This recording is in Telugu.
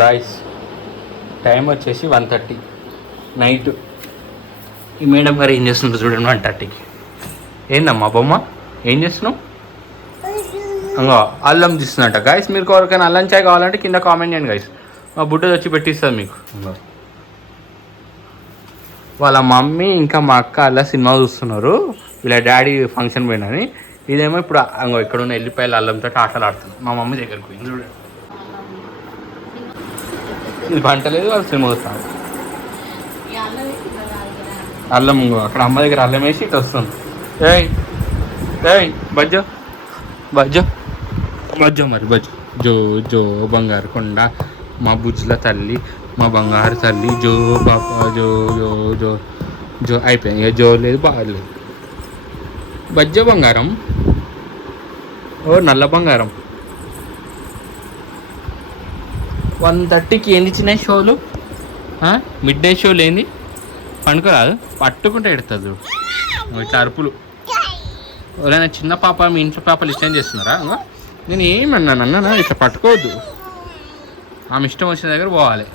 గాయస్ టైం వచ్చేసి 1:30 నైట్. ఈ మేడం గారు ఏం చేస్తున్నారు చూడండి 1:30కి. ఏందమ్మా బొమ్మ ఏం చేస్తున్నావు? అంగో అల్లం తీస్తున్నట్ట గాయస్. మీరు ఎవరికైనా అల్లం చాయ్ కావాలంటే కింద కామెంట్ చేయండి గాయస్. మా బుడ్డ వచ్చి పెట్టిస్తుంది మీకు. వాళ్ళ మమ్మీ ఇంకా మా అక్క అలా సినిమా చూస్తున్నారు. వీళ్ళ డాడీ ఫంక్షన్ పోయినని. ఇదేమో ఇప్పుడు అంగో ఇక్కడ ఉన్న ఎల్లిపాయలు అల్లంతో ఆటలు ఆడుతుంది. మా మమ్మీ దగ్గరికి పోయింది చూడండి. ఇది పంట లేదు వాళ్ళు సినిమా చూస్తాను. అల్లం అక్కడ అమ్మ దగ్గర అల్లం వేసి ఇటు వస్తుంది. ఏయ్ ఏయ్ బజ్జో బజ్జో బజ్జో మరి బజ్జో. జో జో బంగారు కొండ మా బుజ్జుల తల్లి మా బంగారు తల్లి. జో బాబా జో జో జో జో అయిపోయింది. ఇక జో లేదు బాగలేదు. బజ్జో బంగారం. ఓ నల్ల బంగారం. 1:30కి ఏంది చిన్న షోలు? మిడ్ డే షోలు ఏంది? పండుకోరాదు పట్టుకుంటే ఎడుతుంది చూడు ఇట్లా అరుపులు. ఎవరైనా చిన్న పాప మీ ఇంట్లో పాపలు ఇష్టం చేస్తున్నారా? నేను ఏమన్నాను ఇట్లా పట్టుకోవద్దు. ఆమె ఇష్టం వచ్చిన దగ్గర పోవాలి.